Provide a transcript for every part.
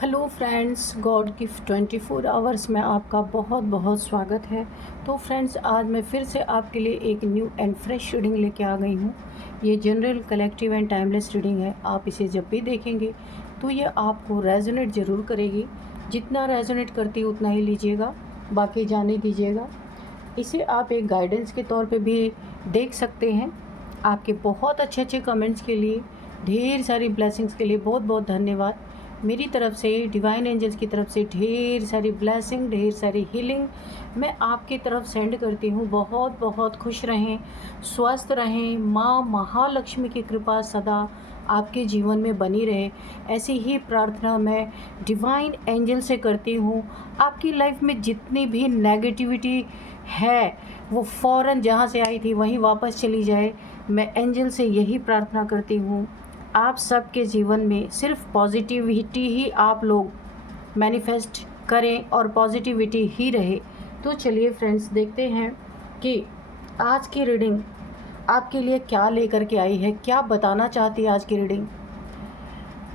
Hello friends, God gift 24 hours में आपका बहुत बहुत स्वागत है। तो फ्रेंड्स, आज मैं फिर से आपके लिए एक न्यू एंड फ्रेश रीडिंग लेके आ गई हूँ। ये general, collective and timeless reading है। आप इसे जब भी देखेंगे तो ये आपको रेजोनेट ज़रूर करेगी। जितना रेजोनेट करती है उतना ही लीजिएगा, बाकी जाने दीजिएगा। इसे आप एक गाइडेंस के तौर पे भी देख सकते हैं। आपके बहुत अच्छे अच्छे कमेंट्स के लिए, ढेर सारी ब्लेसिंग्स के लिए बहुत बहुत धन्यवाद। मेरी तरफ से, डिवाइन एंजल्स की तरफ से ढेर सारी ब्लेसिंग, ढेर सारी हीलिंग मैं आपकी तरफ सेंड करती हूँ। बहुत बहुत खुश रहें, स्वस्थ रहें। माँ महालक्ष्मी की कृपा सदा आपके जीवन में बनी रहे, ऐसी ही प्रार्थना मैं डिवाइन एंजल से करती हूँ। आपकी लाइफ में जितनी भी नेगेटिविटी है वो फ़ौरन जहाँ से आई थी वहीं वापस चली जाए। मैं एंजल से यही प्रार्थना करती हूँ। आप सबके जीवन में सिर्फ पॉजिटिविटी ही आप लोग मैनिफेस्ट करें और पॉजिटिविटी ही रहे। तो चलिए फ्रेंड्स, देखते हैं कि आज की रीडिंग आपके लिए क्या लेकर के आई है, क्या बताना चाहती है आज की रीडिंग।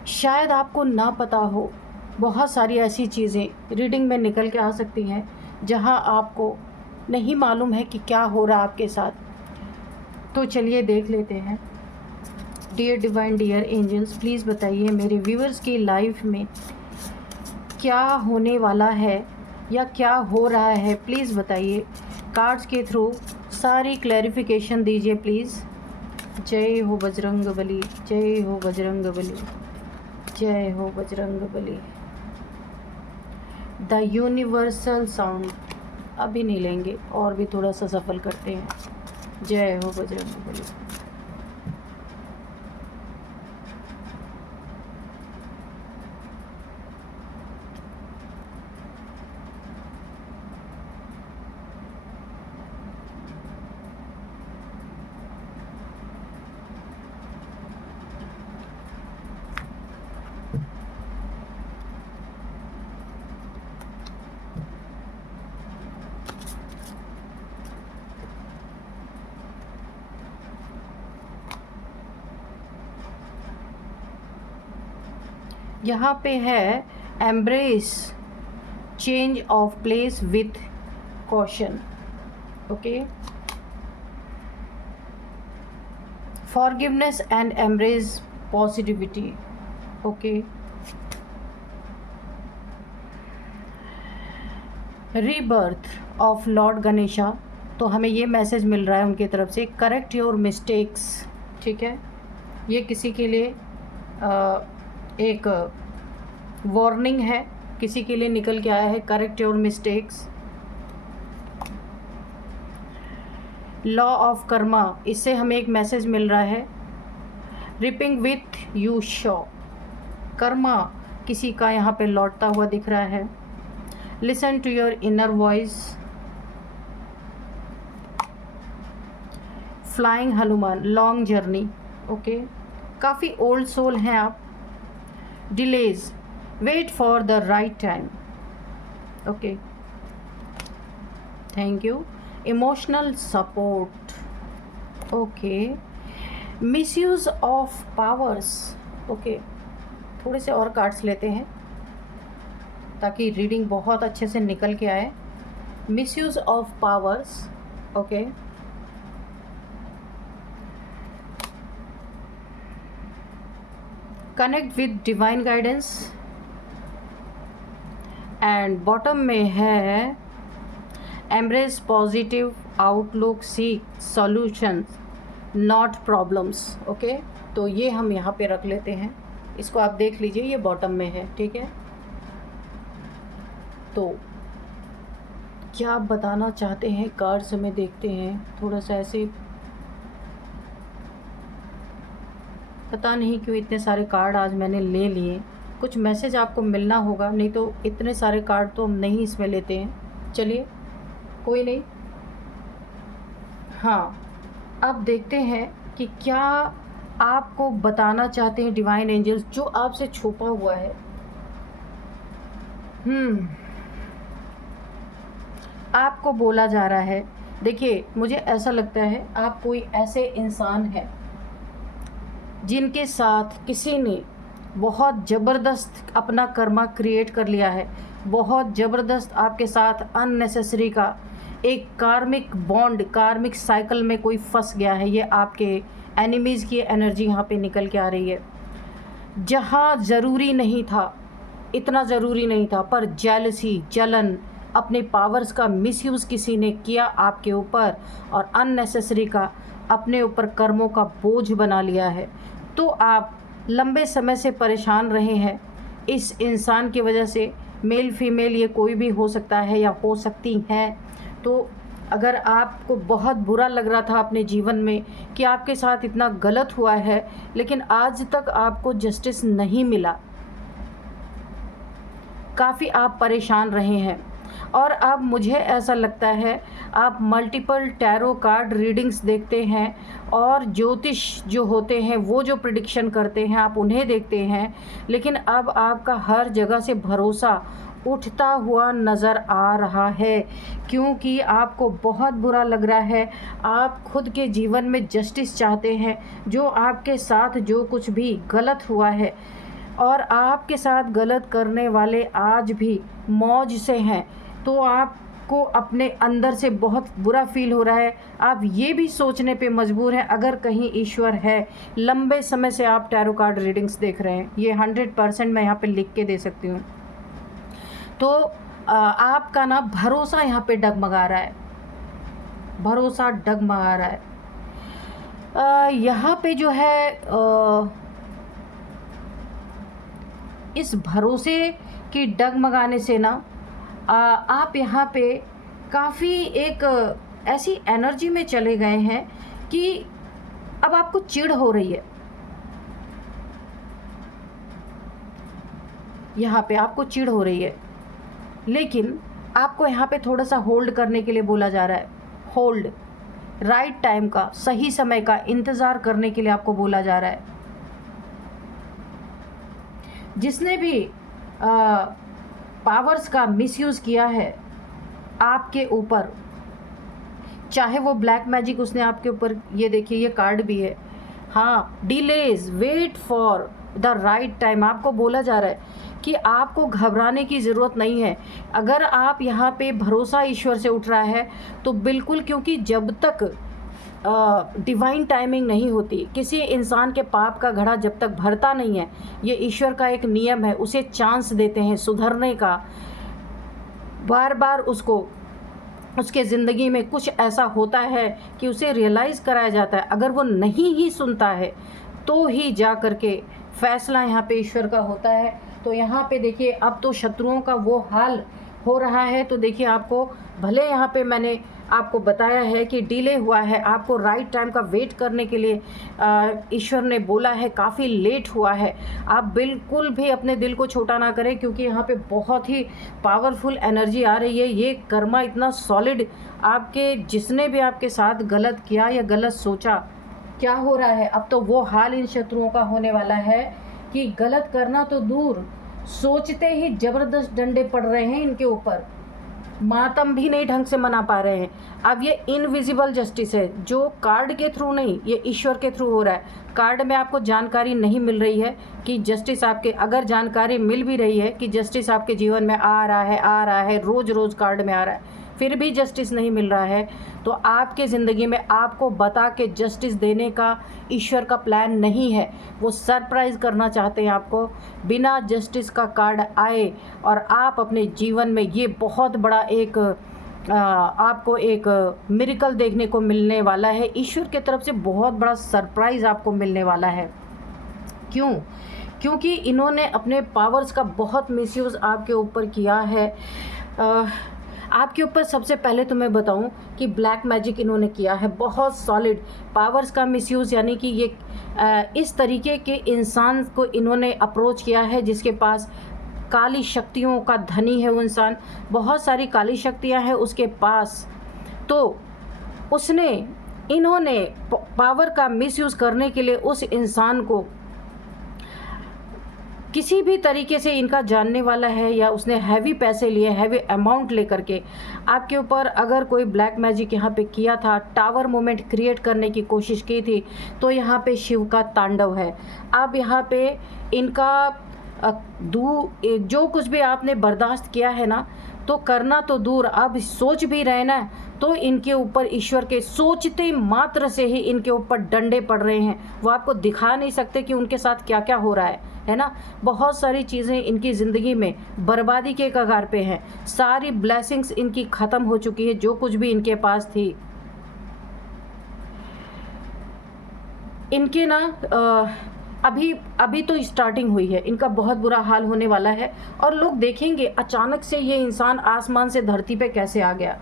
शायद आपको ना पता हो, बहुत सारी ऐसी चीज़ें रीडिंग में निकल के आ सकती हैं जहां आपको नहीं मालूम है कि क्या हो रहा है आपके साथ। तो चलिए देख लेते हैं। Dear divine, dear angels, please बताइए मेरे व्यूअर्स की लाइफ में क्या होने वाला है या क्या हो रहा है। प्लीज़ बताइए, कार्ड्स के थ्रू सारी क्लैरिफिकेशन दीजिए प्लीज़। जय हो बजरंग बली, जय हो बजरंग बली, जय हो Bajrang Bali. The universal sound अभी नहीं लेंगे, और भी थोड़ा सा सफल करते हैं। जय हो बजरंग बली। यहाँ पे है embrace change of place with caution. Okay, forgiveness and embrace positivity. Okay, rebirth of Lord Ganesha. तो हमें ये मैसेज मिल रहा है उनकी तरफ से, करेक्ट योर मिस्टेक्स। ठीक है, ये किसी के लिए एक वार्निंग है, किसी के लिए निकल के आया है, correct your mistakes. Law of karma, इससे हमें एक मैसेज मिल रहा है, reaping with you show. Karma किसी का यहाँ पे लौटता हुआ दिख रहा है। Listen to your inner voice. Flying Hanuman, long journey. Okay, काफ़ी ओल्ड सोल हैं आप। Delays, wait for the right time. Okay, thank you. Emotional support. Okay, misuse of powers. Okay, थोड़े से और कार्ड्स लेते हैं ताकि रीडिंग बहुत अच्छे से निकल के आए। Misuse of powers. Okay, connect with divine guidance. And bottom में है embrace positive outlook, seek solutions not problems. Okay, तो ये हम यहाँ पे रख लेते हैं, इसको आप देख लीजिए, ये बॉटम में है। ठीक है, तो क्या आप बताना चाहते हैं कार्ड्स हमें देखते हैं। थोड़ा सा ऐसे, पता नहीं क्यों इतने सारे कार्ड आज मैंने ले लिए। कुछ मैसेज आपको मिलना होगा, नहीं तो इतने सारे कार्ड तो हम नहीं इसमें लेते हैं। चलिए, कोई नहीं। हाँ, अब देखते हैं कि क्या आपको बताना चाहते हैं डिवाइन एंजल्स, जो आपसे छुपा हुआ है। आपको बोला जा रहा है। देखिए, मुझे ऐसा लगता है आप कोई ऐसे इंसान हैं जिनके साथ किसी ने बहुत ज़बरदस्त अपना कर्मा क्रिएट कर लिया है, बहुत ज़बरदस्त आपके साथ अननेसेसरी का एक कार्मिक बॉन्ड, कार्मिक साइकिल में कोई फंस गया है। ये आपके एनिमीज़ की एनर्जी यहाँ पे निकल के आ रही है। जहाँ ज़रूरी नहीं था, इतना ज़रूरी नहीं था, पर जेलसी, जलन, अपने पावर्स का मिसयूज़ किसी ने किया आपके ऊपर और अननेसेसरी का अपने ऊपर कर्मों का बोझ बना लिया है। तो आप लंबे समय से परेशान रहे हैं इस इंसान की वजह से। मेल फीमेल ये कोई भी हो सकता है या हो सकती हैं। तो अगर आपको बहुत बुरा लग रहा था अपने जीवन में कि आपके साथ इतना गलत हुआ है, लेकिन आज तक आपको जस्टिस नहीं मिला, काफ़ी आप परेशान रहे हैं। और अब मुझे ऐसा लगता है आप मल्टीपल टैरो कार्ड रीडिंग्स देखते हैं और ज्योतिष जो होते हैं वो जो प्रिडिक्शन करते हैं आप उन्हें देखते हैं, लेकिन अब आपका हर जगह से भरोसा उठता हुआ नज़र आ रहा है, क्योंकि आपको बहुत बुरा लग रहा है। आप खुद के जीवन में जस्टिस चाहते हैं। जो आपके साथ जो कुछ भी गलत हुआ है और आपके साथ गलत करने वाले आज भी मौज से हैं, तो आपको अपने अंदर से बहुत बुरा फील हो रहा है। आप ये भी सोचने पे मजबूर हैं अगर कहीं ईश्वर है। लंबे समय से आप टैरो कार्ड रीडिंग्स देख रहे हैं, ये 100% मैं यहाँ पे लिख के दे सकती हूँ। तो आपका ना भरोसा यहाँ पे डगमगा रहा है, भरोसा डगमगा रहा है। यहाँ पे जो है इस भरोसे की डगमगाने से ना आप यहाँ पे काफ़ी एक ऐसी एनर्जी में चले गए हैं कि अब आपको चिढ़ हो रही है। यहाँ पे आपको चिढ़ हो रही है, लेकिन आपको यहाँ पे थोड़ा सा होल्ड करने के लिए बोला जा रहा है। होल्ड, राइट टाइम का, सही समय का इंतज़ार करने के लिए आपको बोला जा रहा है। जिसने भी पावर्स का मिसयूज़ किया है आपके ऊपर, चाहे वो ब्लैक मैजिक उसने आपके ऊपर, ये देखिए ये कार्ड भी है, हाँ, delays, wait for the right time. आपको बोला जा रहा है कि आपको घबराने की ज़रूरत नहीं है। अगर आप यहाँ पे भरोसा ईश्वर से उठ रहा है तो बिल्कुल, क्योंकि जब तक डिवाइन टाइमिंग नहीं होती, किसी इंसान के पाप का घड़ा जब तक भरता नहीं है, ये ईश्वर का एक नियम है, उसे चांस देते हैं सुधरने का। बार बार उसको उसके ज़िंदगी में कुछ ऐसा होता है कि उसे रियलाइज़ कराया जाता है। अगर वो नहीं ही सुनता है तो ही जा कर के फैसला यहाँ पे ईश्वर का होता है। तो यहाँ पे देखिए अब तो शत्रुओं का वो हाल हो रहा है। तो देखिए आपको भले यहाँ पे मैंने आपको बताया है कि डिले हुआ है, आपको राइट टाइम का वेट करने के लिए ईश्वर ने बोला है, काफ़ी लेट हुआ है। आप बिल्कुल भी अपने दिल को छोटा ना करें, क्योंकि यहाँ पे बहुत ही पावरफुल एनर्जी आ रही है। ये कर्मा इतना सॉलिड, आपके जिसने भी आपके साथ गलत किया या गलत सोचा, क्या हो रहा है अब तो वो हाल इन शत्रुओं का होने वाला है कि गलत करना तो दूर, सोचते ही ज़बरदस्त डंडे पड़ रहे हैं इनके ऊपर, मातम भी नहीं ढंग से मना पा रहे हैं। अब ये इनविजिबल जस्टिस है, जो कार्ड के थ्रू नहीं, ये ईश्वर के थ्रू हो रहा है। कार्ड में आपको जानकारी नहीं मिल रही है कि जस्टिस आपके, अगर जानकारी मिल भी रही है कि जस्टिस आपके जीवन में आ रहा है, रोज़ रोज़ कार्ड में आ रहा है, फिर भी जस्टिस नहीं मिल रहा है, तो आपके ज़िंदगी में आपको बता के जस्टिस देने का ईश्वर का प्लान नहीं है। वो सरप्राइज़ करना चाहते हैं आपको, बिना जस्टिस का कार्ड आए और आप अपने जीवन में ये बहुत बड़ा एक आपको एक मिरेकल देखने को मिलने वाला है। ईश्वर की तरफ से बहुत बड़ा सरप्राइज़ आपको मिलने वाला है। क्यों? क्योंकि इन्होंने अपने पावर्स का बहुत मिसयूज़ आपके ऊपर किया है। आपके ऊपर सबसे पहले तो मैं बताऊं कि ब्लैक मैजिक इन्होंने किया है, बहुत सॉलिड पावर्स का मिसयूज़, यानी कि ये इस तरीके के इंसान को इन्होंने अप्रोच किया है जिसके पास काली शक्तियों का धनी है। वो इंसान, बहुत सारी काली शक्तियां हैं उसके पास, तो इन्होंने पावर का मिसयूज़ करने के लिए उस इंसान को किसी भी तरीके से इनका जानने वाला है या उसने हैवी पैसे लिए, हैवी अमाउंट लेकर के आपके ऊपर अगर कोई ब्लैक मैजिक यहाँ पे किया था, टावर मोमेंट क्रिएट करने की कोशिश की थी, तो यहाँ पे शिव का तांडव है। अब यहाँ पे इनका जो कुछ भी आपने बर्दाश्त किया है ना, तो करना तो दूर, अब सोच भी रहे ना, तो इनके ऊपर ईश्वर के सोचते मात्र से ही इनके ऊपर डंडे पड़ रहे हैं। वो आपको दिखा नहीं सकते कि उनके साथ क्या क्या हो रहा है ना। बहुत सारी चीज़ें इनकी ज़िंदगी में बर्बादी के कगार पे हैं। सारी ब्लेसिंग्स इनकी ख़त्म हो चुकी है, जो कुछ भी इनके पास थी। इनके ना अभी तो स्टार्टिंग हुई है, इनका बहुत बुरा हाल होने वाला है। और लोग देखेंगे अचानक से ये इंसान आसमान से धरती पे कैसे आ गया।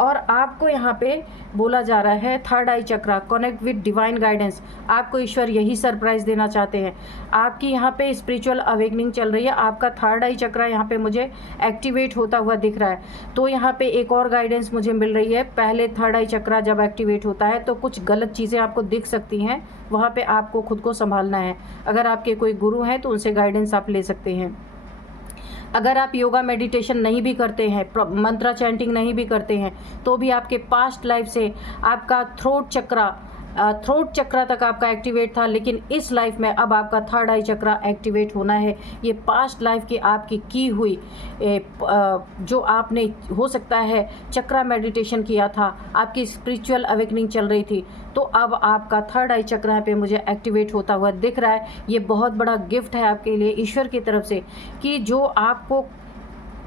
और आपको यहाँ पे बोला जा रहा है third I chakra, connect with divine guidance. आपको ईश्वर यही सरप्राइज़ देना चाहते हैं। आपकी यहाँ पे स्पिरिचुअल अवेकनिंग चल रही है, आपका थर्ड आई चक्रा यहाँ पे मुझे एक्टिवेट होता हुआ दिख रहा है। तो यहाँ पे एक और गाइडेंस मुझे मिल रही है। पहले थर्ड आई चक्रा जब एक्टिवेट होता है तो कुछ गलत चीज़ें आपको दिख सकती हैं, वहाँ पर आपको खुद को संभालना है। अगर आपके कोई गुरु हैं तो उनसे गाइडेंस आप ले सकते हैं। अगर आप योगा मेडिटेशन नहीं भी करते हैं, मंत्रा चैंटिंग नहीं भी करते हैं, तो भी आपके पास्ट लाइफ से आपका थ्रोट चक्रा तक आपका एक्टिवेट था, लेकिन इस लाइफ में अब आपका थर्ड आई चक्रा एक्टिवेट होना है। ये पास्ट लाइफ की आपकी की हुई जो आपने हो सकता है चक्रा मेडिटेशन किया था, आपकी स्पिरिचुअल अवेकनिंग चल रही थी, तो अब आपका थर्ड आई चक्रा पे मुझे एक्टिवेट होता हुआ दिख रहा है। ये बहुत बड़ा गिफ्ट है आपके लिए ईश्वर की तरफ से कि जो आपको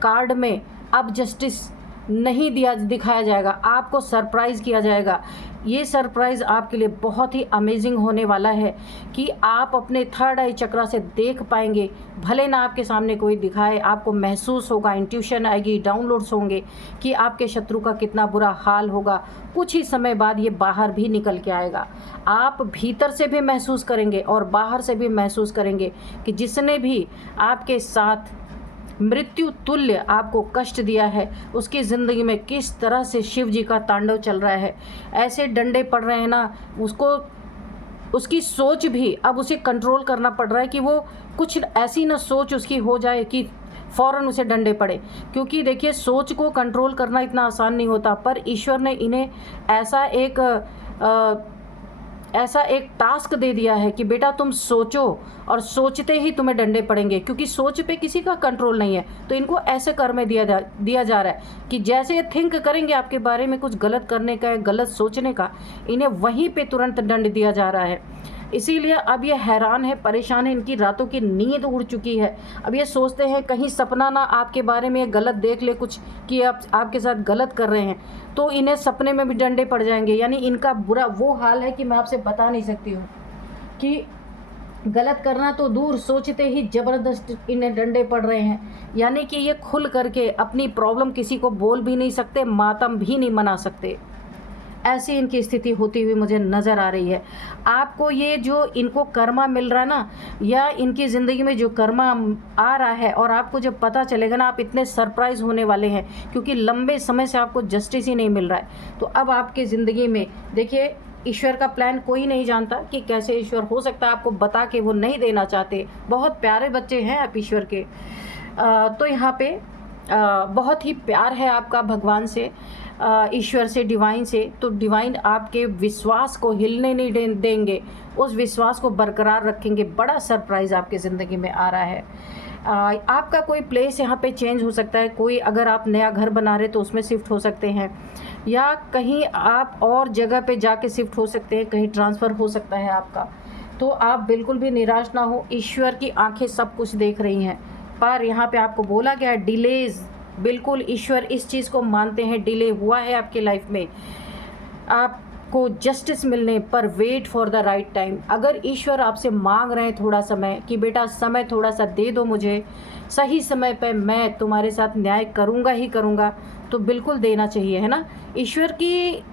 कार्ड में अब जस्टिस नहीं दिखाया जाएगा, आपको सरप्राइज़ किया जाएगा। ये सरप्राइज़ आपके लिए बहुत ही अमेजिंग होने वाला है कि आप अपने थर्ड आई चक्रा से देख पाएंगे। भले ना आपके सामने कोई दिखाए, आपको महसूस होगा, इंट्यूशन आएगी, डाउनलोड्स होंगे कि आपके शत्रु का कितना बुरा हाल होगा। कुछ ही समय बाद ये बाहर भी निकल के आएगा। आप भीतर से भी महसूस करेंगे और बाहर से भी महसूस करेंगे कि जिसने भी आपके साथ मृत्यु तुल्य आपको कष्ट दिया है, उसकी ज़िंदगी में किस तरह से शिव जी का तांडव चल रहा है। ऐसे डंडे पड़ रहे हैं ना, उसकी सोच भी अब उसे कंट्रोल करना पड़ रहा है कि वो कुछ ऐसी ना सोच उसकी हो जाए कि फ़ौरन उसे डंडे पड़े। क्योंकि देखिए, सोच को कंट्रोल करना इतना आसान नहीं होता, पर ईश्वर ने इन्हें ऐसा एक टास्क दे दिया है कि बेटा तुम सोचो, और सोचते ही तुम्हें डंडे पड़ेंगे। क्योंकि सोच पे किसी का कंट्रोल नहीं है, तो इनको ऐसे कर में दिया जा रहा है कि जैसे ये थिंक करेंगे आपके बारे में कुछ गलत करने का, गलत सोचने का, इन्हें वहीं पे तुरंत दंड दिया जा रहा है। इसीलिए अब ये हैरान है, परेशान है, इनकी रातों की नींद उड़ चुकी है। अब ये सोचते हैं कहीं सपना ना आपके बारे में गलत देख ले कुछ कि आपके साथ गलत कर रहे हैं, तो इन्हें सपने में भी डंडे पड़ जाएंगे। यानी इनका बुरा वो हाल है कि मैं आपसे बता नहीं सकती हूँ कि गलत करना तो दूर, सोचते ही ज़बरदस्त इन्हें डंडे पड़ रहे हैं। यानी कि ये खुल करके अपनी प्रॉब्लम किसी को बोल भी नहीं सकते, मातम भी नहीं मना सकते। ऐसी इनकी स्थिति होती हुई मुझे नज़र आ रही है। आपको ये जो इनको कर्मा मिल रहा है ना, या इनकी ज़िंदगी में जो कर्मा आ रहा है, और आपको जब पता चलेगा ना, आप इतने सरप्राइज़ होने वाले हैं, क्योंकि लंबे समय से आपको जस्टिस ही नहीं मिल रहा है। तो अब आपकी ज़िंदगी में देखिए, ईश्वर का प्लान कोई नहीं जानता कि कैसे ईश्वर हो सकता है आपको बता के वो नहीं देना चाहते। बहुत प्यारे बच्चे हैं आप ईश्वर के। तो यहाँ पे बहुत ही प्यार है आपका भगवान से, ईश्वर से, डिवाइन से। तो डिवाइन आपके विश्वास को हिलने नहीं देंगे, उस विश्वास को बरकरार रखेंगे। बड़ा सरप्राइज़ आपकी ज़िंदगी में आ रहा है। आपका कोई प्लेस यहाँ पे चेंज हो सकता है। कोई अगर आप नया घर बना रहे तो उसमें शिफ्ट हो सकते हैं, या कहीं आप और जगह पे जाके शिफ्ट हो सकते हैं, कहीं ट्रांसफ़र हो सकता है आपका। तो आप बिल्कुल भी निराश ना हो, ईश्वर की आंखें सब कुछ देख रही हैं। पर यहाँ पे आपको बोला गया है डिलेज़, बिल्कुल ईश्वर इस चीज़ को मानते हैं। डिले हुआ है आपके लाइफ में, आपको जस्टिस मिलने पर wait for the right time. अगर ईश्वर आपसे मांग रहे हैं थोड़ा समय कि बेटा समय थोड़ा सा दे दो मुझे, सही समय पे मैं तुम्हारे साथ न्याय करूँगा ही करूँगा, तो बिल्कुल देना चाहिए, है ना। ईश्वर की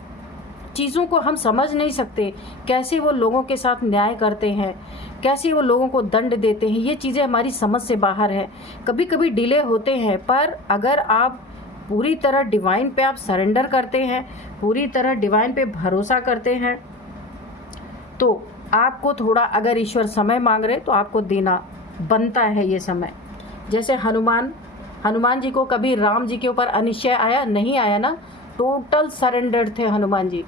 चीज़ों को हम समझ नहीं सकते, कैसे वो लोगों के साथ न्याय करते हैं, कैसे वो लोगों को दंड देते हैं, ये चीज़ें हमारी समझ से बाहर है। कभी कभी डिले होते हैं, पर अगर आप पूरी तरह डिवाइन पे आप सरेंडर करते हैं, पूरी तरह डिवाइन पे भरोसा करते हैं, तो आपको थोड़ा, अगर ईश्वर समय मांग रहे तो आपको देना बनता है ये समय। जैसे हनुमान जी को कभी राम जी के ऊपर अनिश्चय आया? नहीं आया ना, टोटल सरेंडर्ड थे हनुमान जी,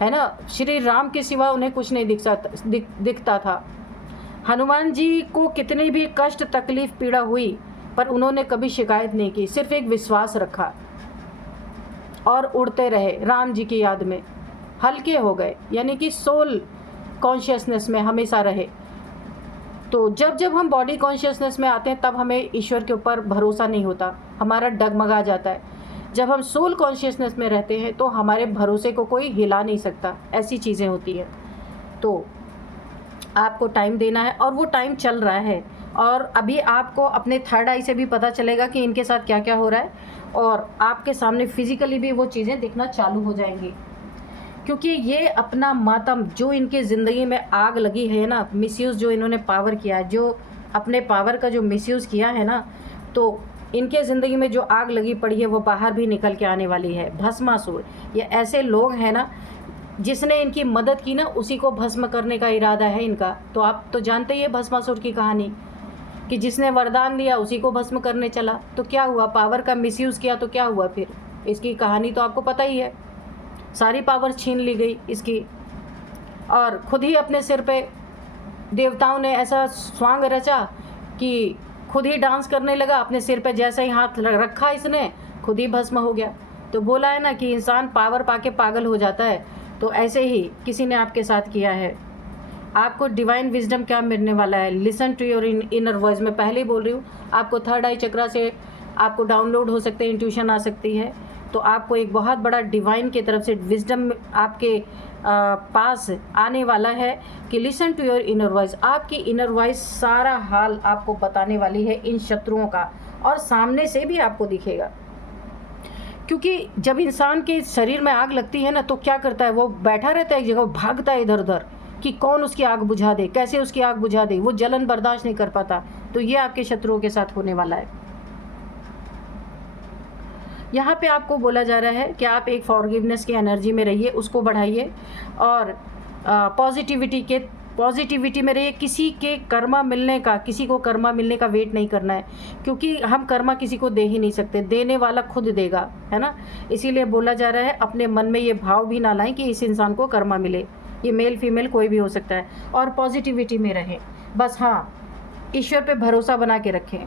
है ना। श्री राम के सिवा उन्हें कुछ नहीं दिखता था। हनुमान जी को कितनी भी कष्ट तकलीफ पीड़ा हुई पर उन्होंने कभी शिकायत नहीं की, सिर्फ एक विश्वास रखा और उड़ते रहे राम जी की याद में, हल्के हो गए, यानी कि सोल कॉन्शियसनेस में हमेशा रहे। तो जब जब हम बॉडी कॉन्शियसनेस में आते हैं तब हमें ईश्वर के ऊपर भरोसा नहीं होता, हमारा डगमगा जाता है। जब हम सोल कॉन्शियसनेस में रहते हैं तो हमारे भरोसे को कोई हिला नहीं सकता, ऐसी चीज़ें होती हैं। तो आपको टाइम देना है और वो टाइम चल रहा है, और अभी आपको अपने थर्ड आई से भी पता चलेगा कि इनके साथ क्या क्या हो रहा है, और आपके सामने फिजिकली भी वो चीज़ें दिखना चालू हो जाएंगी। क्योंकि ये अपना मातम जो इनके ज़िंदगी में आग लगी है ना, मिसयूज़ जो इन्होंने पावर किया है, जो अपने पावर का जो मिसयूज़ किया है ना, तो इनके ज़िंदगी में जो आग लगी पड़ी है वो बाहर भी निकल के आने वाली है। भस्मासुर, ये ऐसे लोग हैं ना, जिसने इनकी मदद की ना उसी को भस्म करने का इरादा है इनका। तो आप तो जानते ही है भस्मासुर की कहानी, कि जिसने वरदान दिया उसी को भस्म करने चला। तो क्या हुआ, पावर का मिसयूज़ किया तो क्या हुआ फिर, इसकी कहानी तो आपको पता ही है। सारी पावर छीन ली गई इसकी, और खुद ही अपने सिर पे देवताओं ने ऐसा स्वांग रचा कि खुद ही डांस करने लगा अपने सिर पे, जैसे ही हाथ रखा इसने खुद ही भस्म हो गया। तो बोला है ना कि इंसान पावर पाके पागल हो जाता है, तो ऐसे ही किसी ने आपके साथ किया है। आपको डिवाइन विजडम क्या मिलने वाला है, listen to your inner voice. मैं पहले ही बोल रही हूँ, आपको थर्ड आई चक्रा से आपको डाउनलोड हो सकते हैं, इंट्यूशन आ सकती है। तो आपको एक बहुत बड़ा डिवाइन की तरफ से विजडम आपके पास आने वाला है कि listen to your inner voice. आपकी इनर वॉइस सारा हाल आपको बताने वाली है इन शत्रुओं का, और सामने से भी आपको दिखेगा। क्योंकि जब इंसान के शरीर में आग लगती है ना, तो क्या करता है, वो बैठा रहता है एक जगह, भागता है इधर उधर कि कौन उसकी आग बुझा दे, कैसे उसकी आग बुझा दे, वो जलन बर्दाश्त नहीं कर पाता। तो ये आपके शत्रुओं के साथ होने वाला है। यहाँ पे आपको बोला जा रहा है कि आप एक फॉरगिवनेस की एनर्जी में रहिए, उसको बढ़ाइए, और पॉजिटिविटी में रहिए। किसी को कर्मा मिलने का वेट नहीं करना है, क्योंकि हम कर्मा किसी को दे ही नहीं सकते, देने वाला खुद देगा, है ना। इसीलिए बोला जा रहा है अपने मन में ये भाव भी ना लाएं कि इस इंसान को कर्मा मिले, ये मेल फीमेल कोई भी हो सकता है, और पॉजिटिविटी में रहें बस। हाँ, ईश्वर पे भरोसा बना के रखें।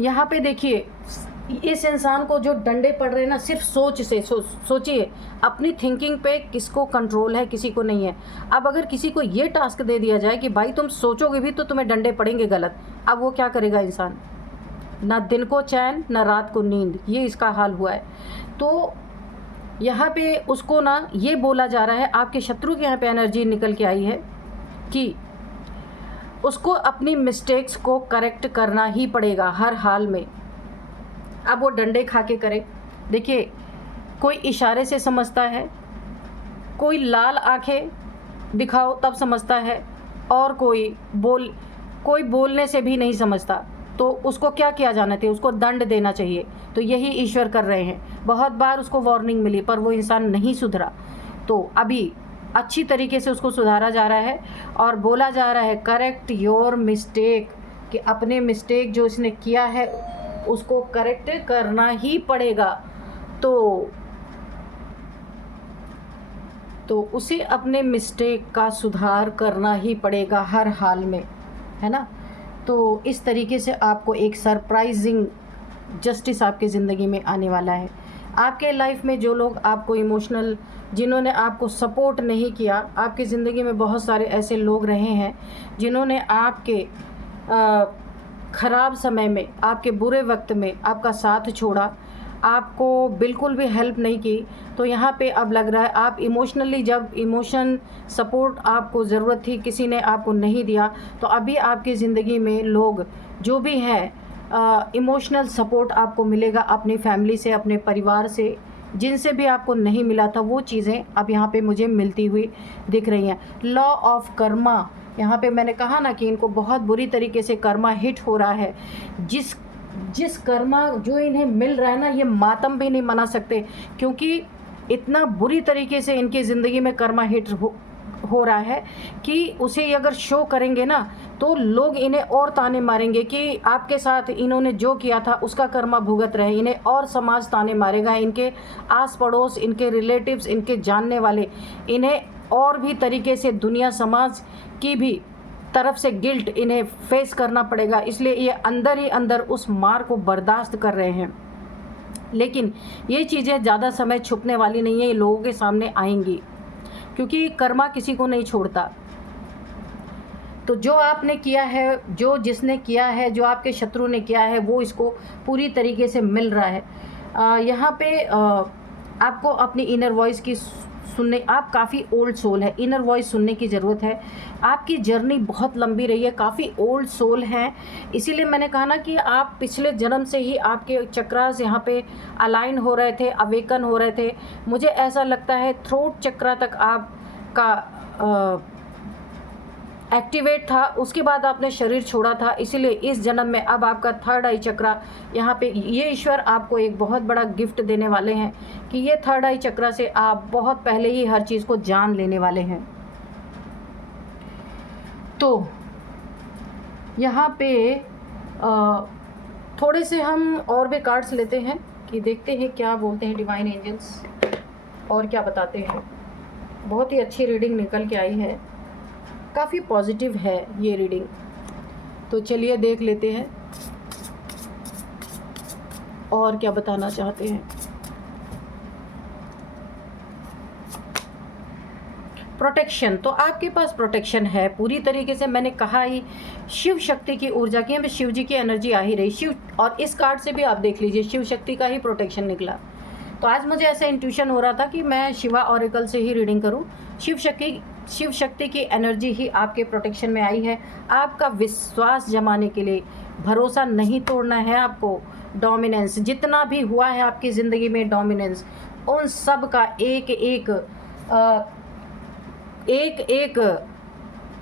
यहाँ पे देखिए, इस इंसान को जो डंडे पड़ रहे हैं ना, सिर्फ सोचिए, अपनी थिंकिंग पे किसको कंट्रोल है, किसी को नहीं है। अब अगर किसी को ये टास्क दे दिया जाए कि भाई तुम सोचोगे भी तो तुम्हें डंडे पड़ेंगे गलत, अब वो क्या करेगा इंसान, ना दिन को चैन ना रात को नींद, ये इसका हाल हुआ है। तो यहाँ पे उसको ना ये बोला जा रहा है, आपके शत्रु के यहाँ पे एनर्जी निकल के आई है कि उसको अपनी मिस्टेक्स को करेक्ट करना ही पड़ेगा हर हाल में। अब वो डंडे खा के करे। देखिए, कोई इशारे से समझता है, कोई लाल आंखें दिखाओ तब समझता है, और कोई बोलने से भी नहीं समझता। तो उसको क्या किया जाना चाहिए, उसको दंड देना चाहिए। तो यही ईश्वर कर रहे हैं। बहुत बार उसको वार्निंग मिली पर वो इंसान नहीं सुधरा, तो अभी अच्छी तरीके से उसको सुधारा जा रहा है, और बोला जा रहा है करेक्ट योर मिस्टेक, कि अपने मिस्टेक जो इसने किया है उसको करेक्ट करना ही पड़ेगा। तो उसे अपने मिस्टेक का सुधार करना ही पड़ेगा हर हाल में, है ना। तो इस तरीके से आपको एक सरप्राइजिंग जस्टिस आपके ज़िंदगी में आने वाला है। आपके लाइफ में जो लोग आपको इमोशनल, जिन्होंने आपको सपोर्ट नहीं किया, आपकी ज़िंदगी में बहुत सारे ऐसे लोग रहे हैं जिन्होंने आपके ख़राब समय में, आपके बुरे वक्त में आपका साथ छोड़ा, आपको बिल्कुल भी हेल्प नहीं की। तो यहाँ पे अब लग रहा है आप इमोशनली, जब इमोशन सपोर्ट आपको ज़रूरत थी किसी ने आपको नहीं दिया, तो अभी आपकी ज़िंदगी में लोग जो भी हैं, इमोशनल सपोर्ट आपको मिलेगा अपनी फैमिली से, अपने परिवार से, जिनसे भी आपको नहीं मिला था वो चीज़ें अब यहाँ पे मुझे मिलती हुई दिख रही हैं। लॉ ऑफ कर्मा, यहाँ पे मैंने कहा ना कि इनको बहुत बुरी तरीके से कर्मा हिट हो रहा है। जिस कर्मा जो इन्हें मिल रहा है ना, ये मातम भी नहीं मना सकते, क्योंकि इतना बुरी तरीके से इनकी ज़िंदगी में कर्मा हिट हो रहा है कि उसे अगर शो करेंगे ना तो लोग इन्हें और ताने मारेंगे कि आपके साथ इन्होंने जो किया था उसका कर्मा भुगत रहे, इन्हें और समाज ताने मारेगा, इनके आस पड़ोस, इनके रिलेटिव्स, इनके जानने वाले, इन्हें और भी तरीके से दुनिया समाज की भी तरफ से गिल्ट इन्हें फेस करना पड़ेगा। इसलिए ये अंदर ही अंदर उस मार को बर्दाश्त कर रहे हैं। लेकिन ये चीज़ें ज़्यादा समय छुपने वाली नहीं है, ये लोगों के सामने आएंगी, क्योंकि कर्मा किसी को नहीं छोड़ता। तो जो आपने किया है, जो जिसने किया है, जो आपके शत्रु ने किया है, वो इसको पूरी तरीके से मिल रहा है। यहाँ पे आपको अपनी इनर वॉइस की सुनने, आप काफ़ी ओल्ड सोल है, इनर वॉइस सुनने की ज़रूरत है। आपकी जर्नी बहुत लंबी रही है, काफ़ी ओल्ड सोल हैं, इसीलिए मैंने कहा ना कि आप पिछले जन्म से ही आपके चक्रास यहाँ पे अलाइन हो रहे थे, अवेकन हो रहे थे। मुझे ऐसा लगता है थ्रोट चक्रा तक आपका एक्टिवेट था, उसके बाद आपने शरीर छोड़ा था, इसीलिए इस जन्म में अब आपका थर्ड आई चक्रा यहाँ पे, ये ईश्वर आपको एक बहुत बड़ा गिफ्ट देने वाले हैं कि ये थर्ड आई चक्रा से आप बहुत पहले ही हर चीज़ को जान लेने वाले हैं। तो यहाँ पे थोड़े से हम और भी कार्ड्स लेते हैं कि देखते हैं क्या बोलते हैं डिवाइन एंजल्स और क्या बताते हैं। बहुत ही अच्छी रीडिंग निकल के आई है, काफ़ी पॉजिटिव है ये रीडिंग। तो चलिए देख लेते हैं और क्या बताना चाहते हैं। प्रोटेक्शन, तो आपके पास प्रोटेक्शन है पूरी तरीके से। मैंने कहा ही शिव शक्ति की ऊर्जा की, हमें शिव जी की एनर्जी आ ही रही शिव, और इस कार्ड से भी आप देख लीजिए शिव शक्ति का ही प्रोटेक्शन निकला। तो आज मुझे ऐसा इंट्यूशन हो रहा था कि मैं शिवा ऑरेकल से ही रीडिंग करूं। शिव शक्ति की एनर्जी ही आपके प्रोटेक्शन में आई है। आपका विश्वास जमाने के लिए, भरोसा नहीं तोड़ना है आपको। डोमिनेंस जितना भी हुआ है आपकी ज़िंदगी में, डोमिनेंस, उन सब का एक एक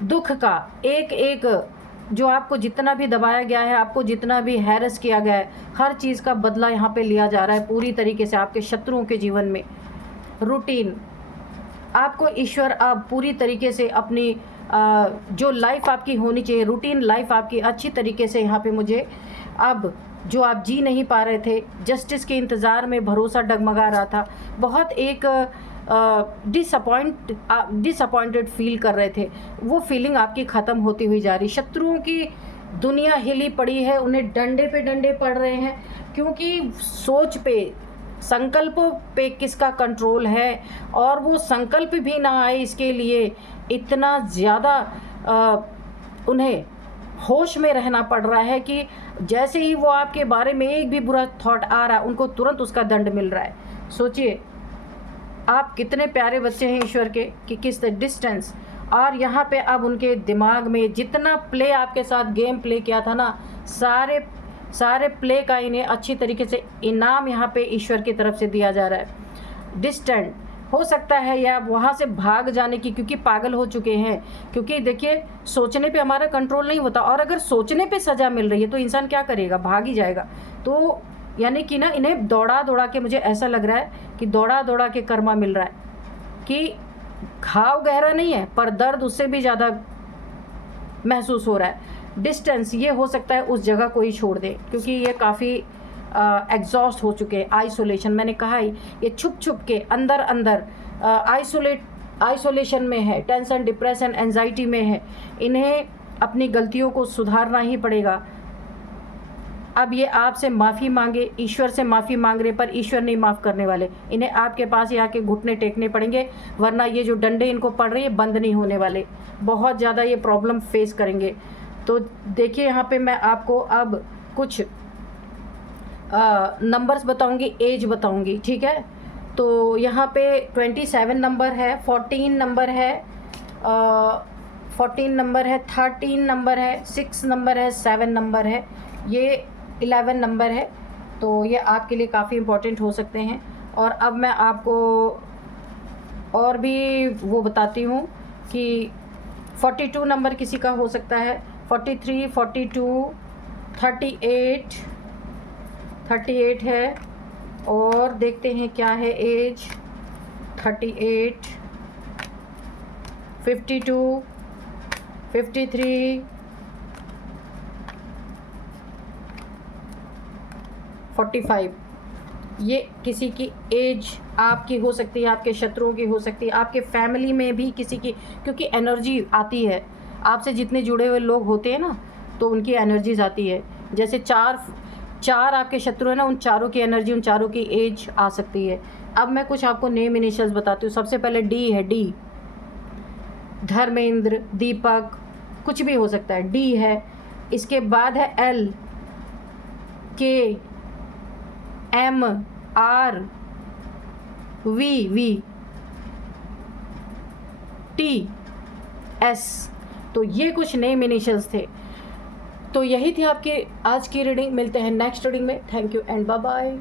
दुख का, एक जो आपको जितना भी दबाया गया है, आपको जितना भी हैरस किया गया है, हर चीज़ का बदला यहाँ पे लिया जा रहा है पूरी तरीके से आपके शत्रुओं के जीवन में। रूटीन, आपको ईश्वर अब पूरी तरीके से अपनी जो लाइफ आपकी होनी चाहिए, रूटीन लाइफ आपकी अच्छी तरीके से यहाँ पे मुझे अब जो आप जी नहीं पा रहे थे, जस्टिस के इंतज़ार में भरोसा डगमगा रहा था, बहुत एक डिसअपॉइंटेड फील कर रहे थे, वो फीलिंग आपकी ख़त्म होती हुई जा रही। शत्रुओं की दुनिया हिली पड़ी है, उन्हें डंडे पे डंडे पड़ रहे हैं, क्योंकि सोच पे, संकल्प पे किसका कंट्रोल है, और वो संकल्प भी ना आए इसके लिए इतना ज़्यादा उन्हें होश में रहना पड़ रहा है कि जैसे ही वो आपके बारे में एक भी बुरा थॉट आ रहा है, उनको तुरंत उसका दंड मिल रहा है। सोचिए आप कितने प्यारे बच्चे हैं ईश्वर के कि किस डिस्टेंस, और यहाँ पे अब उनके दिमाग में जितना प्ले आपके साथ गेम प्ले किया था ना, सारे प्ले का इन्हें अच्छी तरीके से इनाम यहाँ पे ईश्वर की तरफ से दिया जा रहा है। डिस्टेंट हो सकता है या वहाँ से भाग जाने की, क्योंकि पागल हो चुके हैं। क्योंकि देखिए सोचने पे हमारा कंट्रोल नहीं होता, और अगर सोचने पे सज़ा मिल रही है तो इंसान क्या करेगा, भाग ही जाएगा। तो यानी कि ना इन्हें दौड़ा के, मुझे ऐसा लग रहा है कि दौड़ा के कर्मा मिल रहा है कि घाव गहरा नहीं है पर दर्द उससे भी ज़्यादा महसूस हो रहा है। डिस्टेंस, ये हो सकता है उस जगह को ही छोड़ दे, क्योंकि ये काफ़ी एग्जॉस्ट हो चुके हैं। आइसोलेशन, मैंने कहा ही ये छुप के अंदर आइसोलेशन में है, टेंशन, डिप्रेशन, एंजाइटी में है। इन्हें अपनी गलतियों को सुधारना ही पड़ेगा। अब ये आपसे माफ़ी मांगे, ईश्वर से माफ़ी मांग रहे, पर ईश्वर नहीं माफ़ करने वाले। इन्हें आपके पास ही आके घुटने टेकने पड़ेंगे, वरना ये जो डंडे इनको पड़ रही है बंद नहीं होने वाले, बहुत ज़्यादा ये प्रॉब्लम फेस करेंगे। तो देखिए यहाँ पे मैं आपको अब कुछ नंबर्स बताऊंगी, एज बताऊंगी, ठीक है। तो यहाँ पे 27 नंबर है, 14 नंबर है, 14 नंबर है, 13 नंबर है, 6 नंबर है, 7 नंबर है, ये 11 नंबर है। तो ये आपके लिए काफ़ी इम्पोर्टेंट हो सकते हैं। और अब मैं आपको और भी वो बताती हूँ कि 42 नंबर किसी का हो सकता है, 43, 42, 38 है। और देखते हैं क्या है एज, 38, 52, 53, 45। ये किसी की एज आपकी हो सकती है, आपके शत्रुओं की हो सकती है, आपके फैमिली में भी किसी की, क्योंकि एनर्जी आती है आपसे जितने जुड़े हुए लोग होते हैं ना, तो उनकी एनर्जीज आती है। जैसे चार आपके शत्रु हैं ना, उन चारों की एनर्जी, उन चारों की एज आ सकती है। अब मैं कुछ आपको नेम इनिशियल्स बताती हूँ। सबसे पहले डी है, डी, धर्मेंद्र, दीपक, कुछ भी हो सकता है, डी है। इसके बाद है L, K, M, R, V, T, S. तो ये कुछ नेम इनिशियल्स थे। तो यही थी आपकी आज की रीडिंग। मिलते हैं नेक्स्ट रीडिंग में। Thank you and bye bye.